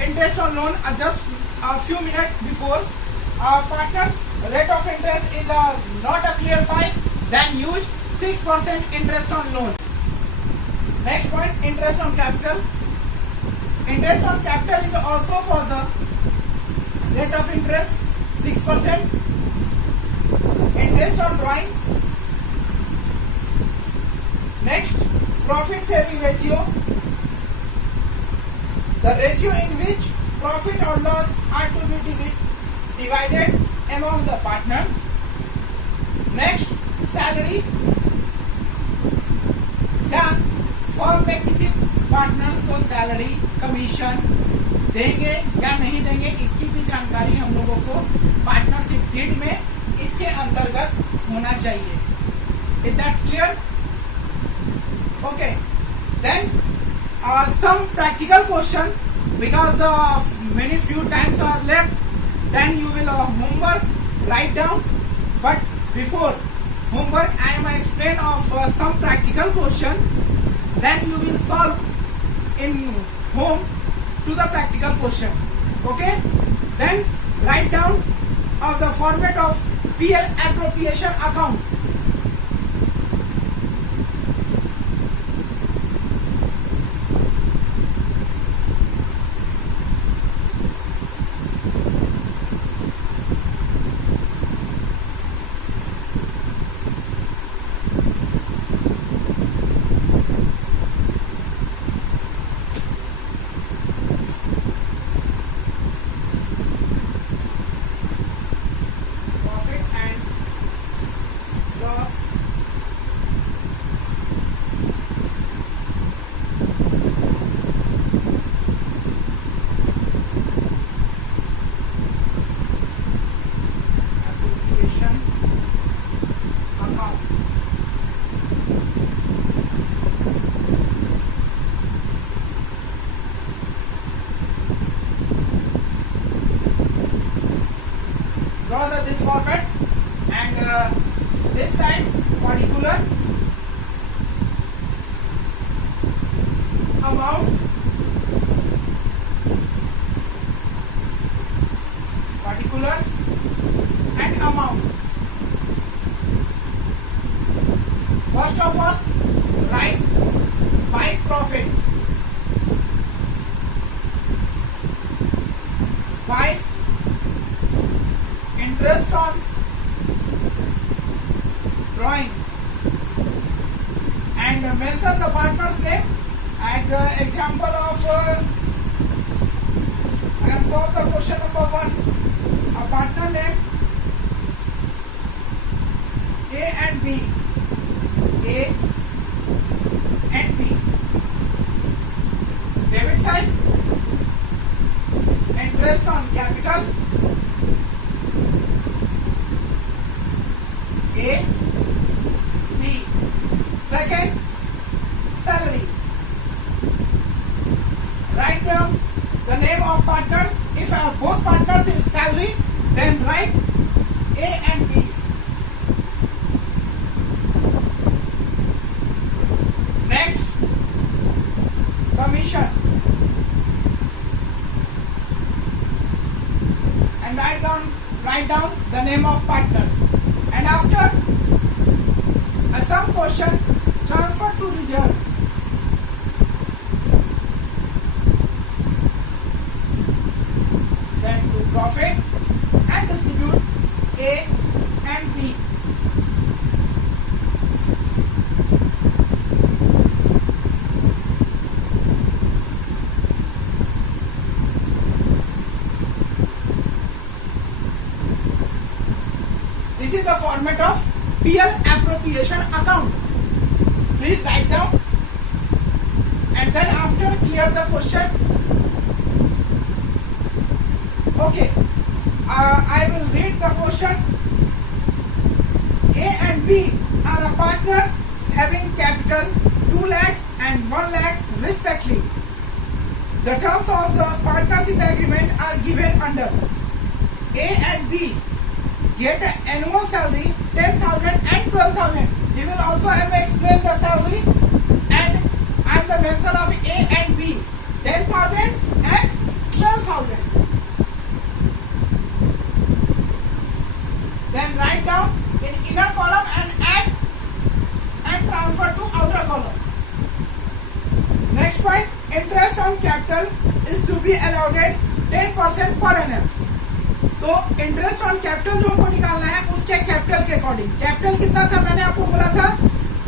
interest on loan just a few minutes before. Partners, rate of interest is not a clear file, then use 6% interest on loan. Next point, interest on capital. Interest on capital is also for the rate of interest 6%. Interest on drawing. Next, profit sharing ratio. The ratio in which profit or loss are to be divided among the partners. Next, salary. क्या फर्म में किसी पार्टनर्स को salary commission देंगे या नहीं देंगे, इसकी भी जानकारी हम लोगों को पार्टनरशिप डीड में इसके अंतर्गत होना चाहिए. Is that clear? Okay. Then some practical questions, because the many few times are left. Then you will homework write down. But before homework, I am explain of some practical question. Then you will solve in home to the practical question. Okay. Then write down of the format of PL appropriation account. Draw this format, and this side particular amount, particular and amount. First of all, write by profit, by interest on drawing, and mention the partner's name. And example of I can solve the question number 1. A partner name A and B. A and B. Debit side, interest on capital A, B. Second, salary. Write down the name of partners. If both partners is salary, then write A and B. Next, commission. And write down the name of partners. And after some question, transfer to reserve. Then to profit and distribute A and B. This is the format of PL appropriation account. Please write down, and then after clear the question. Okay, I will read the question. A and B are a partner having capital 2 lakh and 1 lakh respectively. The terms of the partnership agreement are given under. A and B get an annual salary 10,000 and 12,000. He will also have explain the salary, and I am the mention of A and B 10,000 and 12,000. Interest on capital is to be allotted 10% per annum. तो interest on capital जो हमको निकालना है उसके कैपिटल के according. Capital कितना था मैंने आपको बोला था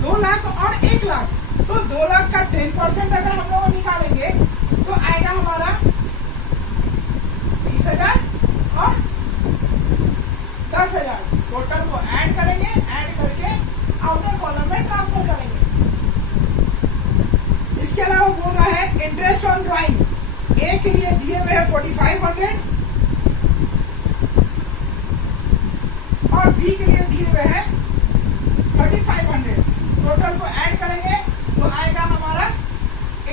2 लाख और 1 लाख। तो 2 लाख का 10% अगर हम लोग निकालेंगे तो आएगा हमारा 20,000 और 10,000। टोटल को ऐड करेंगे, ऐड करके आउटर कॉलम में ट्रांसफर करेंगे। इसके अलावा बोल रहा है इंटरेस्ट ऑन ड्राइंग ए के लिए दिए हुए है 4500 और बी के लिए दिए हुए हैं 3500। टोटल को ऐड करेंगे तो आएगा हमारा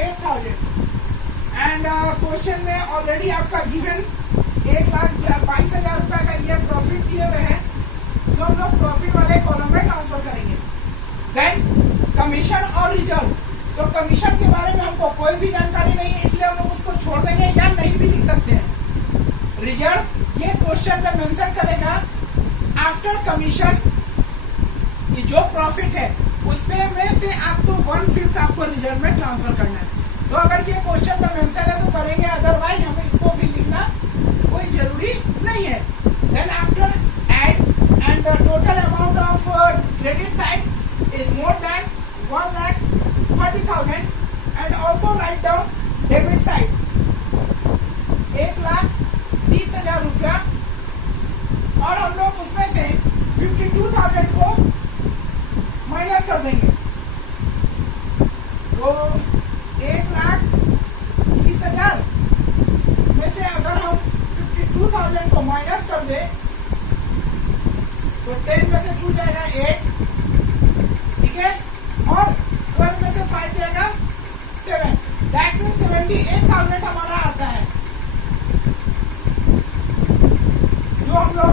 8000। एंड क्वेश्चन में ऑलरेडी आपका गिवन 1,22,000 रुपए का ये प्रॉफिट दिए हुए हैं जो हम लोग प्रॉफिट वाले कॉलम में ट्रांसफर करेंगे। देन कमीशन और रिजर्व। तो कमीशन के बारे में हमको कोई भी जानकारी नहीं है इसलिए हम लोग उसको छोड़ देंगे या नहीं भी लिख सकते हैं। रिजर्व ये क्वेश्चन में मेंशन करेगा आफ्टर कमीशन की जो प्रॉफिट है उसमें में से आपको 1/5 आपको रिजर्व में ट्रांसफर करना है। तो अगर ये क्वेश्चन में मेंशन है तो करेंगे, अदरवाइज हमें इसको भी लिखना कोई जरूरी नहीं है। Then after add and the total amount of credit side is more than 1,30,000 and also write down debit side 1,30,000 रुपया और हम लोग उसमें से 52,000 को माइनस कर देंगे। तो 1,30,000 में से अगर हम 52,000 को माइनस कर दे तो 10 में से 2 जाएगा 8, ठीक है, और 12 में से 5 जाएगा 7। दैट मीन्स 78,000 हमारा आता है जो हम लोग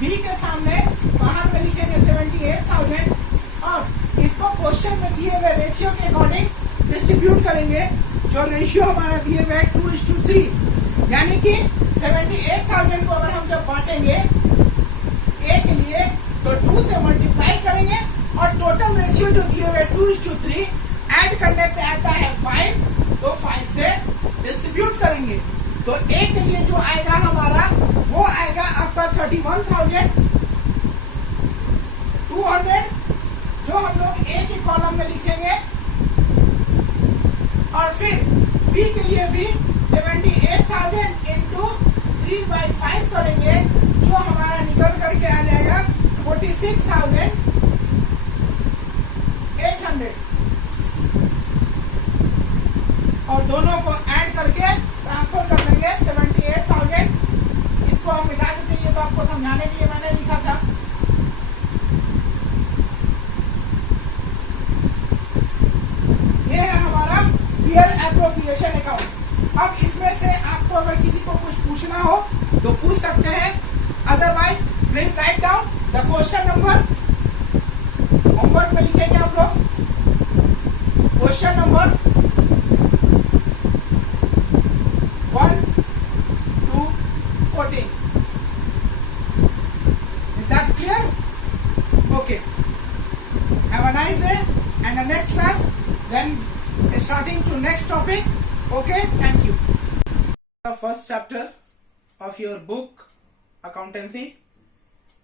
बी के सामने बाहर में लिखेंगे 78,000 और इसको क्वेश्चन में दिए हुए रेशियो के अकॉर्डिंग डिस्ट्रीब्यूट करेंगे। जो रेशियो हमारा दिए हुए 2:3 यानी कि 78,000 को अगर हम जब बांटेंगे ए के लिए तो 2 से मल्टीप्लाई करेंगे और टोटल रेशियो जो दिए हुए 2:3 ऐड करने पे आता है 5, तो 5 से डिस्ट्रीब्यूट करेंगे। तो ए के लिए जो आएगा हमारा वो आएगा आपका 31,200 जो हम लोग ए के कॉलम में लिखेंगे और फिर बी के लिए भी 78,000 इंटू 3/5 करेंगे जो हमारा निकल करके आ जाएगा 46,800 और दोनों को ऐड करके ट्रांसफर कर देंगे 78,000। इसको हम मिटा देते हैं, तो आपको समझाने के लिए मैंने लिखा था। ये है हमारा रियल एप्रोप्रिएशन अकाउंट। अब इसमें से आपको अगर किसी को कुछ पूछना हो तो पूछ सकते हैं, otherwise please write down the question number. Homework में लिखेंगे आप लोग क्वेश्चन नंबर 1 to 14। That's clear? Okay. Have a nice day and the next class then starting to next topic. Okay, thank you. The first chapter of your book accountancy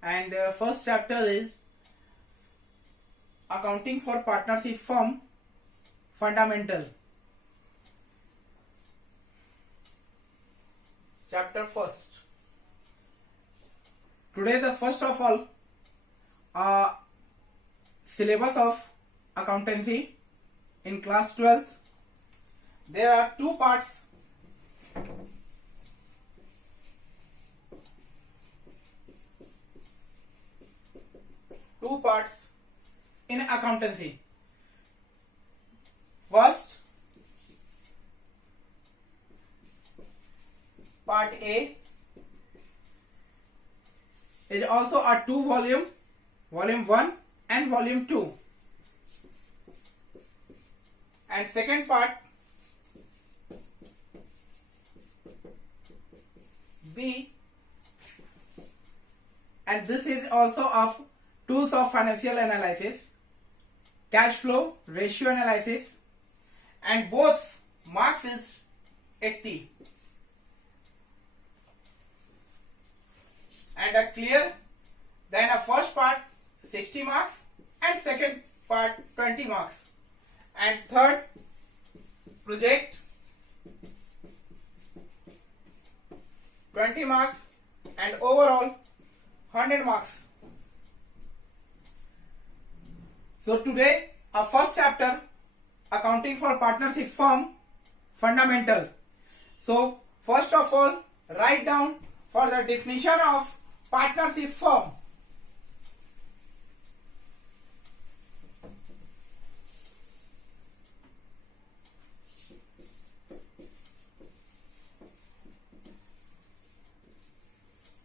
and first chapter is accounting for partnership firm fundamental. Chapter first. Today the first of all syllabus of accountancy in class 12th. There are 2 parts. Two parts in accountancy. First, part A is also a 2 volume, volume 1 and volume 2. And second part B, and this is also of tools of financial analysis, cash flow, ratio analysis, and both marks is 80. And a clear, then a first part 60 marks and second part 20 marks. And third project 20 marks and overall 100 marks. So today our first chapter, accounting for partnership firm, fundamental. So first of all, write down for the definition of partnership firm.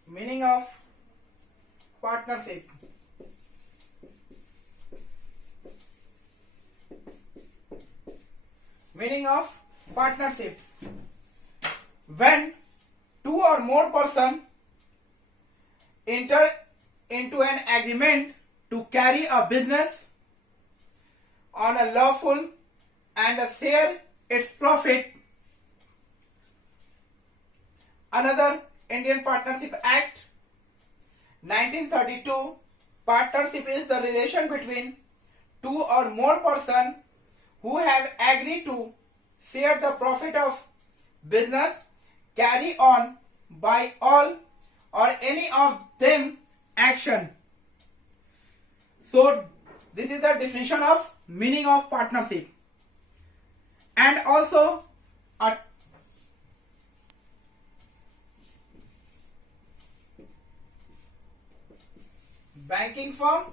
Meaning of partnership. Meaning of partnership. When two or more persons enter into an agreement to carry a business on a lawful and share its profit. Another Indian Partnership Act 1932. Partnership is the relation between two or more persons who have agreed to share the profit of business carry on by all or any of them action. So this is the definition of meaning of partnership. And also a banking firm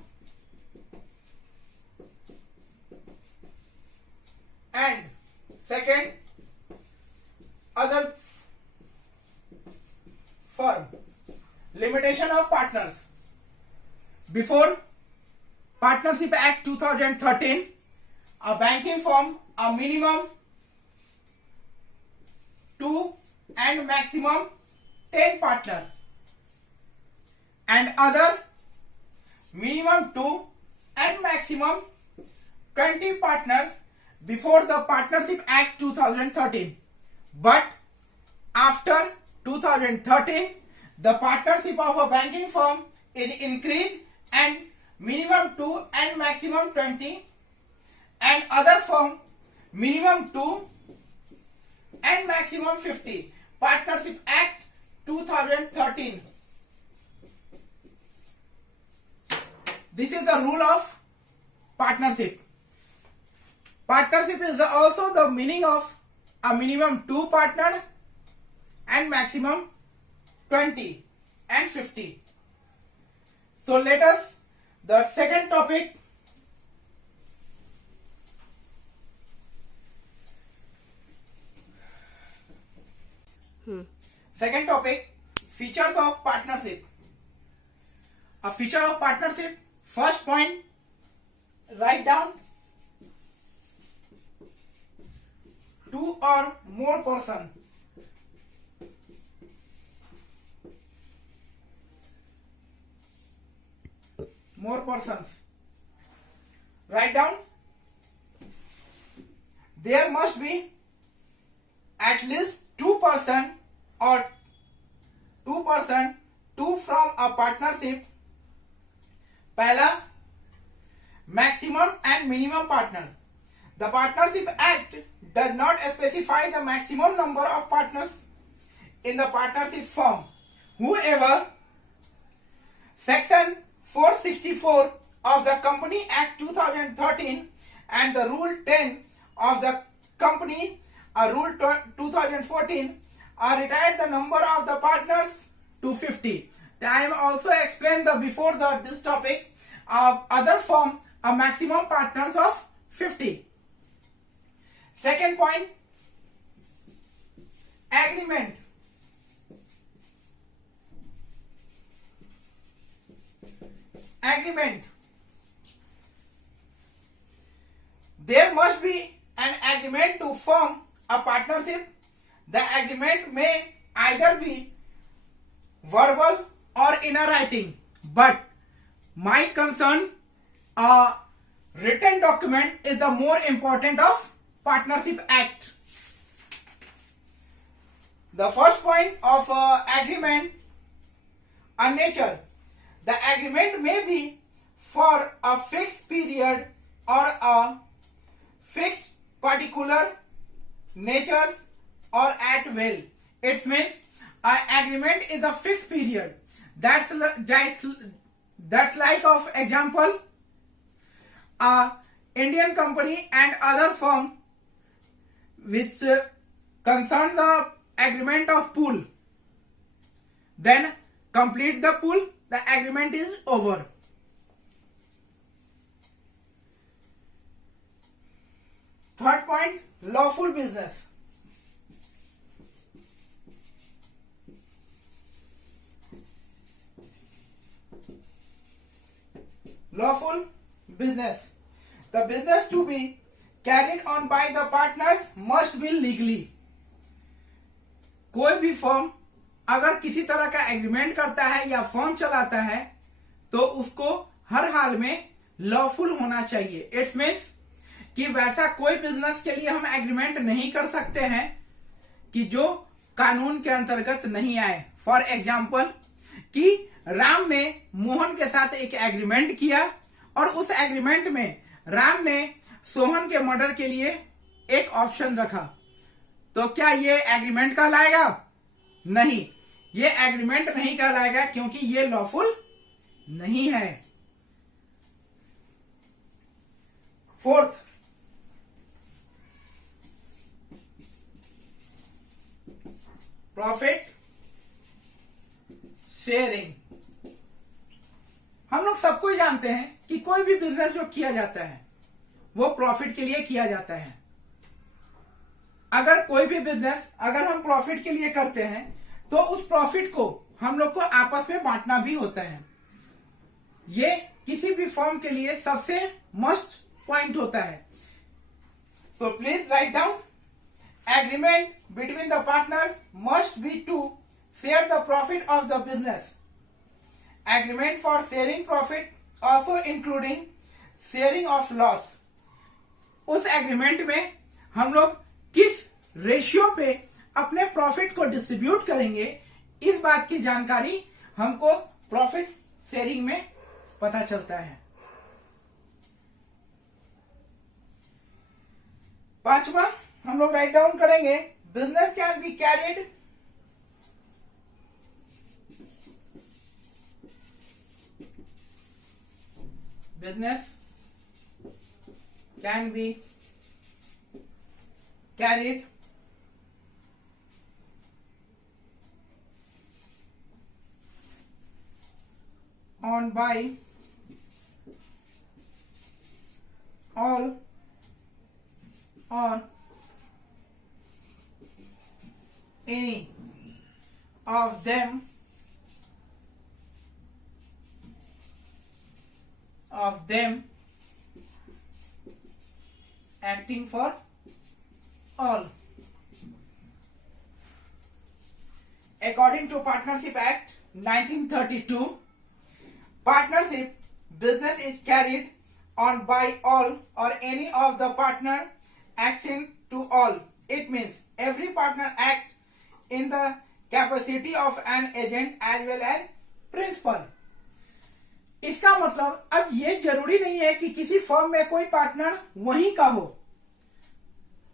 and second other firm. Limitation of partners. Before Partnership Act 2013, a banking firm a minimum 2 and maximum 10 partners, and other minimum 2 and maximum 20 partners before the Partnership Act 2013. But after 2013, the partnership of a banking firm is increased and minimum 2 and maximum 20, and other firm minimum 2 and maximum 50. Partnership Act 2013. This is the rule of partnership. Partnership is also the meaning of a minimum 2 partners and maximum 20 and 50. So let us the second topic. Second topic, features of partnership. A feature of partnership, first point, write down 2 or more persons. More persons. Write down, there must be at least 2 persons or 2 persons, 2 from a partnership. Pehla, maximum and minimum partner. The Partnership Act does not specify the maximum number of partners in the partnership firm. However, Section 464 of the Company Act 2013 and the Rule 10 of the Company Rule 2014 are retired the number of the partners to 50. I am also explained before this topic. Other firm a maximum partners of 50. Second point, agreement. Agreement. There must be an agreement to form a partnership. The agreement may either be verbal or in a writing, but my concern, a written document is the more important of Partnership Act. The first point of agreement a nature. The agreement may be for a fixed period or a fixed particular nature or at will. It means an agreement is a fixed period. That's like of example, a Indian company and other firm which concern the agreement of pool. Then complete the pool, the agreement is over. Third point, lawful business. Lawful business. The business to be carried on by the partners must be legally. कोई भी फर्म अगर किसी तरह का एग्रीमेंट करता है या फर्म चलाता है तो उसको हर हाल में लॉफुल होना चाहिए. इट्स मीन्स कि वैसा कोई बिजनेस के लिए हम एग्रीमेंट नहीं कर सकते हैं कि जो कानून के अंतर्गत नहीं आए. फॉर एग्जाम्पल कि राम ने मोहन के साथ एक एग्रीमेंट किया और उस एग्रीमेंट में राम ने सोहन के मर्डर के लिए एक ऑप्शन रखा, तो क्या ये एग्रीमेंट कहलाएगा? नहीं, ये एग्रीमेंट नहीं कहलाएगा क्योंकि ये लॉफुल नहीं है. Fourth, profit sharing. हम लोग सबको ही जानते हैं कि कोई भी बिजनेस जो किया जाता है वो प्रॉफिट के लिए किया जाता है. अगर कोई भी बिजनेस अगर हम प्रॉफिट के लिए करते हैं तो उस प्रॉफिट को हम लोग को आपस में बांटना भी होता है. ये किसी भी फर्म के लिए सबसे मस्ट पॉइंट होता है. So please write down, agreement between the partners must be to share the profit of the business. Agreement for sharing profit also including sharing of loss. उस एग्रीमेंट में हम लोग किस रेशियो पे अपने प्रॉफिट को डिस्ट्रीब्यूट करेंगे, इस बात की जानकारी हमको प्रॉफिट शेयरिंग में पता चलता है. पांचवा हम लोग राइट डाउन करेंगे, business can be carried business can be carried on by all or any of them acting for all. According to Partnership Act 1932, partnership business is carried on by all or any of the partner acting to all. It means every partner act in the capacity of an agent as well as principal. इसका मतलब अब ये जरूरी नहीं है कि किसी फर्म में कोई पार्टनर वहीं का हो.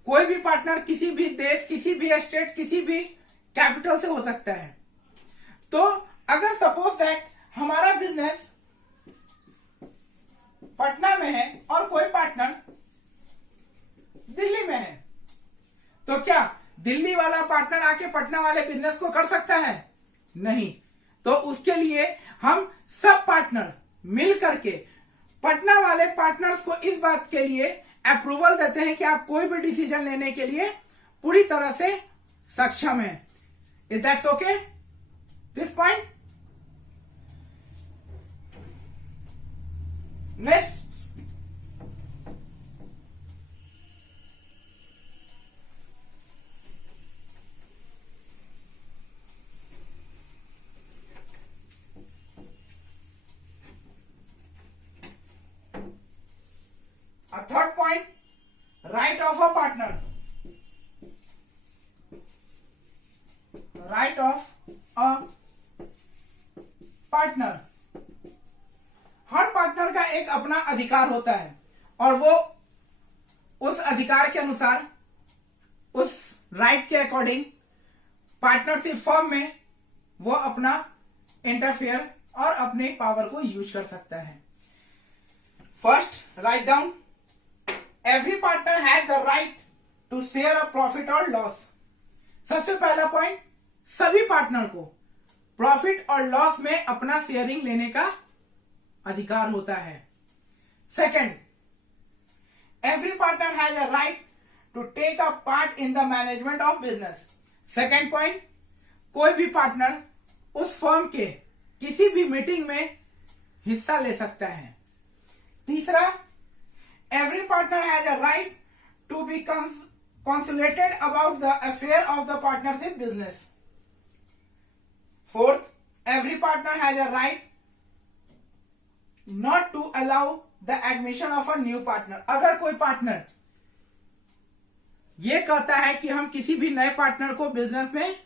कोई भी पार्टनर किसी भी देश, किसी भी स्टेट, किसी भी कैपिटल से हो सकता है. तो अगर सपोज दैट हमारा बिजनेस पटना में है और कोई पार्टनर दिल्ली में है, तो क्या दिल्ली वाला पार्टनर आके पटना वाले बिजनेस को कर सकता है? नहीं. तो उसके लिए हम सब पार्टनर मिल करके पटना वाले पार्टनर्स को इस बात के लिए अप्रूवल देते हैं कि आप कोई भी डिसीजन लेने के लिए पूरी तरह से सक्षम है. Is that's okay this point? Next, a third point, right of a partner. Right of a partner. हर पार्टनर का एक अपना अधिकार होता है और वो उस अधिकार के अनुसार, उस राइट के अकॉर्डिंग पार्टनरशिप फर्म में वो अपना इंटरफेयर और अपने पावर को यूज कर सकता है। First, write down, every partner has the right to share a profit और लॉस। सबसे पहला पॉइंट, सभी पार्टनर को प्रॉफिट और लॉस में अपना शेयरिंग लेने का अधिकार होता है। Second, every partner has a right to take a part in the management of business. Second point, कोई भी पार्टनर उस फर्म के किसी भी मीटिंग में हिस्सा ले सकता है। तीसरा, every partner has a right to be consulted about the affair of the partnership business. Fourth, every partner has a right not to allow the admission of a new partner. अगर कोई पार्टनर ये कहता है कि हम किसी भी नए पार्टनर को बिजनेस में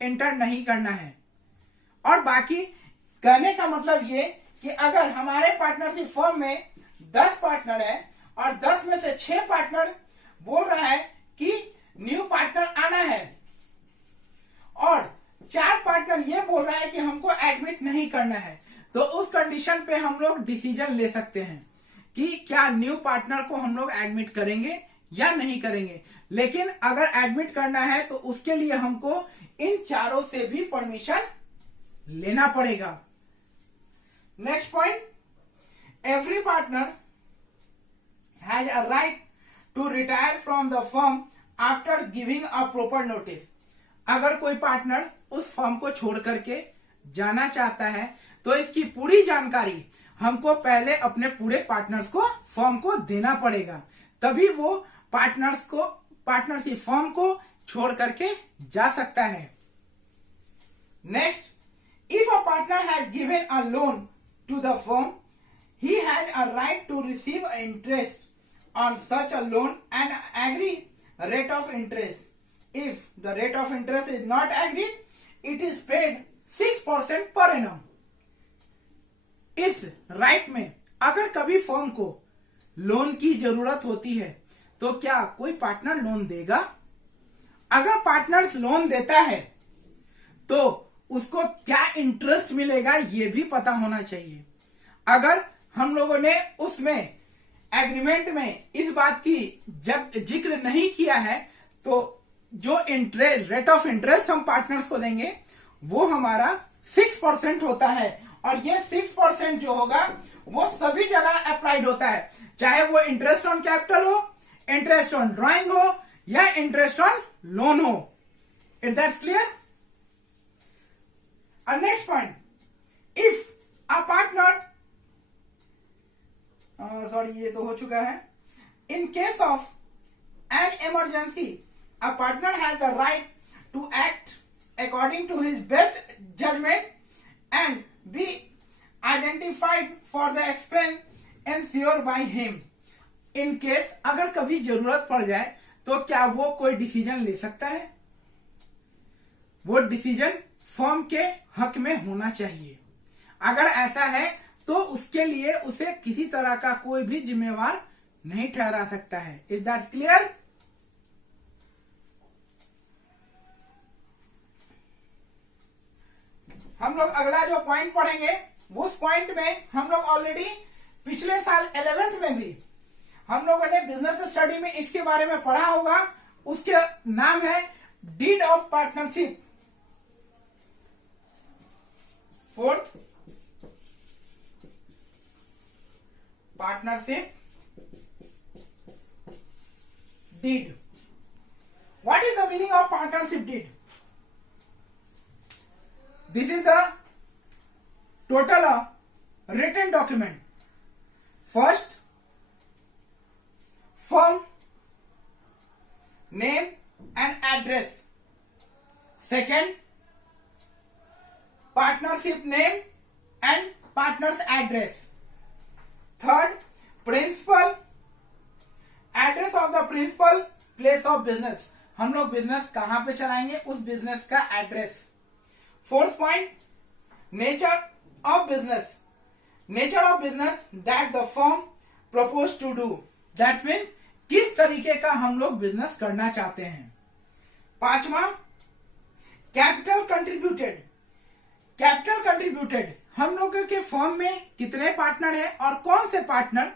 एंटर नहीं करना है, और बाकी कहने का मतलब ये कि अगर हमारे पार्टनरशिप फर्म में 10 पार्टनर है और 10 में से 6 पार्टनर बोल रहा है कि न्यू पार्टनर आना है और 4 पार्टनर ये बोल रहा है कि हमको एडमिट नहीं करना है, तो उस कंडीशन पे हम लोग डिसीजन ले सकते हैं कि क्या न्यू पार्टनर को हम लोग एडमिट करेंगे या नहीं करेंगे। लेकिन अगर एडमिट करना है तो उसके लिए हमको इन चारों से भी परमिशन लेना पड़ेगा। Next point, every partner has a right to retire from the firm after giving a proper notice. अगर कोई पार्टनर उस फर्म को छोड़ करके जाना चाहता है तो इसकी पूरी जानकारी हमको पहले अपने पूरे पार्टनर्स को फर्म को देना पड़ेगा, तभी वो पार्टनरशिप फर्म को छोड़ करके जा सकता है। Next, if a partner has given a loan to the firm, he has a right to receive interest on such a loan and agree rate of interest. If the rate of interest is not agreed, it is paid 6% per annum. इस राइट में अगर कभी फर्म को लोन की जरूरत होती है तो क्या कोई पार्टनर लोन देगा? अगर पार्टनर लोन देता है तो उसको क्या इंटरेस्ट मिलेगा ये भी पता होना चाहिए। अगर हम लोगों ने उसमें एग्रीमेंट में इस बात की जिक्र नहीं किया है तो जो इंटरेस्ट, रेट ऑफ इंटरेस्ट हम पार्टनर्स को देंगे वो हमारा 6% होता है, और ये 6% जो होगा वो सभी जगह अप्लाइड होता है, चाहे वो इंटरेस्ट ऑन कैपिटल हो, इंटरेस्ट ऑन ड्राइंग हो या इंटरेस्ट ऑन लोन हो। It that's clear? Next point, if a partner, sorry ये तो हो चुका है, in case of an emergency a partner has the right to act according to his best judgement and be identified for the expense ensured by him. In case अगर कभी जरूरत पड़ जाए तो क्या वो कोई डिसीजन ले सकता है? वो डिसीजन फर्म के हक में होना चाहिए। अगर ऐसा है तो उसके लिए उसे किसी तरह का कोई भी जिम्मेवार नहीं ठहरा सकता है। Is that clear? हम लोग अगला जो पॉइंट पढ़ेंगे उस पॉइंट में हम लोग ऑलरेडी पिछले साल 11th में भी हम लोगों ने बिजनेस स्टडी में इसके बारे में पढ़ा होगा। उसके नाम है deed of partnership. Fourth, partnership deed. What is the meaning of partnership deed? This is the total written document. First, firm name and address. Second, partnership name and partner's address. Third, principal, address of the principal, place of business, हम लोग business कहां पे चलाएंगे उस बिजनेस का address. Fourth point, nature of business that the firm propose to do, that means किस तरीके का हम लोग बिजनेस करना चाहते हैं। पांचवा, कैपिटल कंट्रीब्यूटेड, हम लोगों के फर्म में कितने पार्टनर हैं और कौन से पार्टनर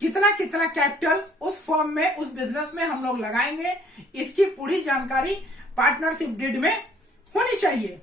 कितना कैपिटल उस फर्म में, उस बिजनेस में हम लोग लगाएंगे, इसकी पूरी जानकारी पार्टनरशिप डीड में होनी चाहिए।